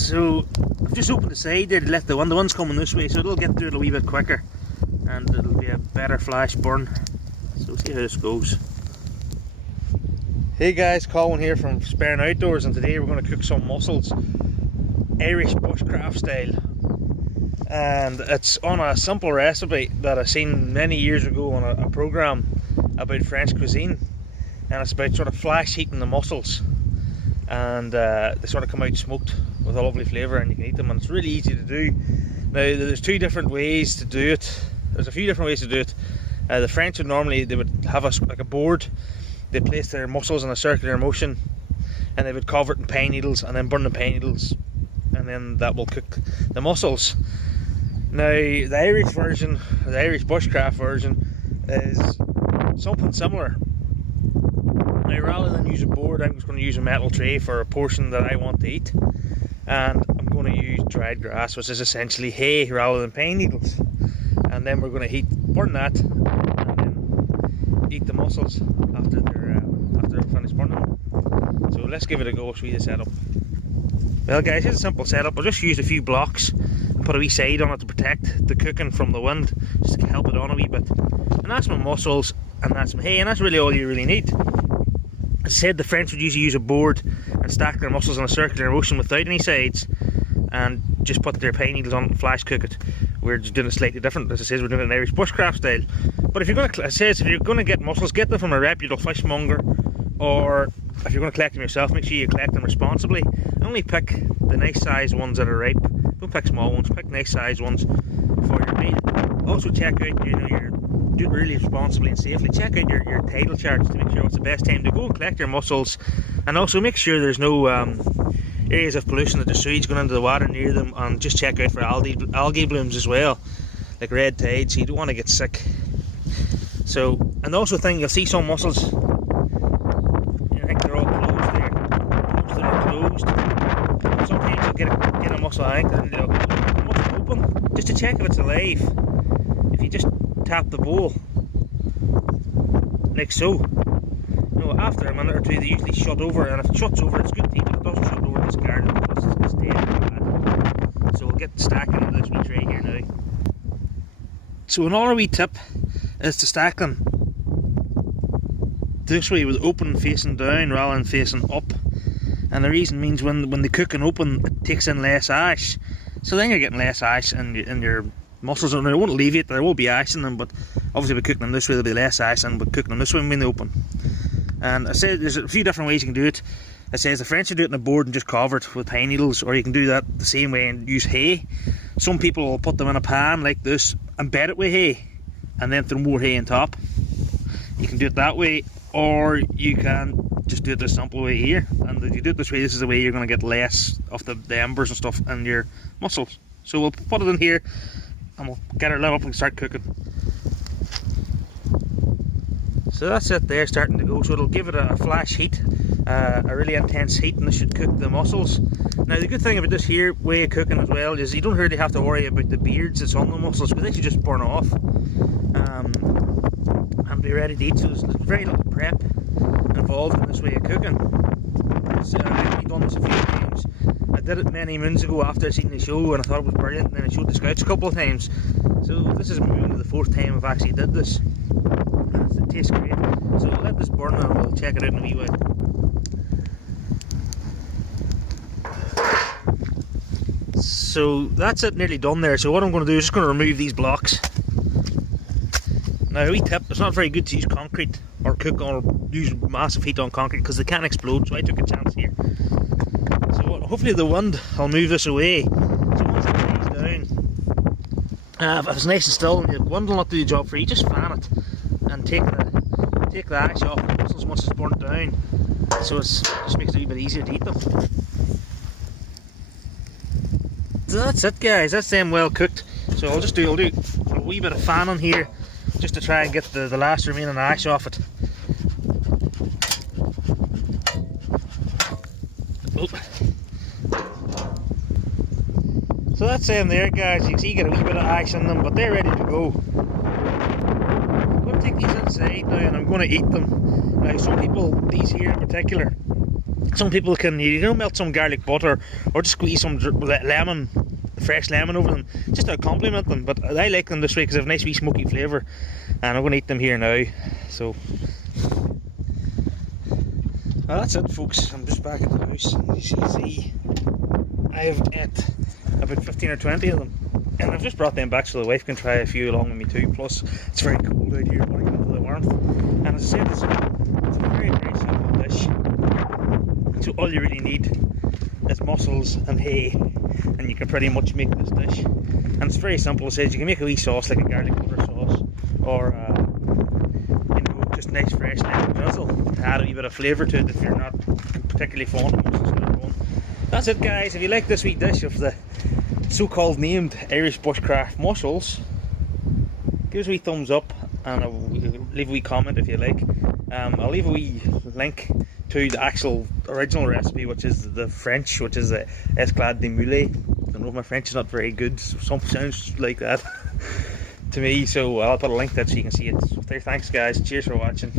So I've just opened the side there to let the one's coming this way, so it'll get through it a wee bit quicker and it'll be a better flash burn. So see how this goes. Hey guys, Colin here from Sparing Outdoors, and today we're going to cook some mussels, Irish bushcraft style. And it's on a simple recipe that I seen many years ago on a programme about French cuisine, and it's about sort of flash heating the mussels, and they sort of come out smoked with a lovely flavour, and you can eat them, and it's really easy to do. Now there's two different ways to do it. There's a few different ways to do it. The French would normally, they would have like a board. They place their mussels in a circular motion, and they would cover it in pine needles and then burn the pine needles, and then that will cook the mussels. Now the Irish version, or the Irish bushcraft version, is something similar. Now rather than use a board, I'm just going to use a metal tray for a portion that I want to eat, and I'm going to use dried grass, which is essentially hay rather than pine needles. And then we're going to burn that, and then eat the mussels after they're finished burning. So let's give it a go. Show you the setup. Well guys, here's a simple setup. I'll just use a few blocks and put a wee side on it to protect the cooking from the wind, just to help it on a wee bit. And that's my mussels, and that's my hay, and that's really all you really need. As I said, the French would usually use a board and stack their mussels in a circular motion without any sides, and just put their pine needles on it and flash cook it. We're just doing it slightly different. As I said, we're doing it in Irish bushcraft style. But if you're going to, as I said, if you're going to get mussels, get them from a reputable fishmonger, or if you're going to collect them yourself, make sure you collect them responsibly. And only pick the nice sized ones that are ripe. Don't pick small ones. Pick nice sized ones for your meal. Also check out, you're do it really responsibly and safely. Check out your tidal charts to make sure what's the best time to go and collect your mussels, and also make sure there's no areas of pollution, that there's sewage going into the water near them, and just check out for algae blooms as well, like red tide, so you don't want to get sick. So, and also you'll see some mussels, I think they're all closed there. Most of them are closed. Sometimes you'll get a mussel, I think, and they'll the mussel open, just to check if it's alive. If you just tap the bowl, like so, after a minute or two they usually shut over, and if it shuts over it's good to eat. If it doesn't shut over, discard it because it's dead and bad. So we'll get stacking into this wee tray here now. So another wee tip is to stack them this way, with open facing down rather than facing up. And the reason means when they cook and open, it takes in less ash, so then you're getting less ash in your mussels. And it won't alleviate, there will be ash in them, but obviously by cooking them this way there'll be less ash, and by cooking them this way when they open. And I said there's a few different ways you can do it. I says the French will do it on a board and just cover it with pine needles, or you can do that the same way and use hay. Some people will put them in a pan like this and bed it with hay, and then throw more hay on top. You can do it that way, or you can just do it the simple way here. And if you do it this way, this is the way you're going to get less of the embers and stuff in your mussels. So we'll put it in here, and we'll get her lit up and start cooking. So that's it there, starting to go. So it'll give it a flash heat, a really intense heat, and this should cook the mussels. Now the good thing about this here way of cooking as well is you don't really have to worry about the beards that's on the mussels, because they should just burn off and be ready to eat. So there's very little prep involved in this way of cooking. I've actually done this a few times. I did it many moons ago after I seen the show, and I thought it was brilliant, and then I showed the scouts a couple of times. So this is maybe the fourth time I've actually did this. It tastes great. So we'll let this burn and we'll check it out in a wee while. So that's it, nearly done there. So what I'm going to do is just going to remove these blocks. Now a wee tip, it's not very good to use concrete or cook or use massive heat on concrete, because they can explode, so I took a chance here. So hopefully the wind will move this away. So once it dies down, if it's nice and still and the wind will not do the job for you, just fan it and take the ash off the mussels once it's burnt down, so it just makes it a wee bit easier to eat them. So that's it guys, that's them well cooked. So I'll do a wee bit of fanning here just to try and get the last remaining ash off it. So that's them there guys, you can see you get a wee bit of ash in them, but they're ready to go. I'm going to take these inside now and I'm going to eat them. Now some people, these here in particular, Some people can, melt some garlic butter or just squeeze some lemon, fresh lemon over them, just to compliment them. But I like them this way because they have a nice wee smoky flavour, and I'm going to eat them here now. So well, that's it, folks. I'm just back at the house. As you can see, I've ate about 15 or 20 of them, and I've just brought them back so the wife can try a few along with me too. Plus, it's very cold out here. I want to get into the warmth. And as I said, it's a very, very simple dish. So all you really need is mussels and hay, and you can pretty much make this dish. And it's very simple. It says you can make a wee sauce like a garlic butter sauce, or just nice fresh lemon drizzle to add a wee bit of flavour to it if you're not particularly fond of mussels on their own. That's it, guys. If you like this wee dish of the so-called named Irish bushcraft mussels, give us a wee thumbs up and leave a wee comment if you like. I'll leave a wee link to the actual original recipe, which is the French, which is the Eclade de Moules. I don't know if my French is not very good, some sounds like that to me, so I'll put a link there so you can see it. So thanks guys, cheers for watching.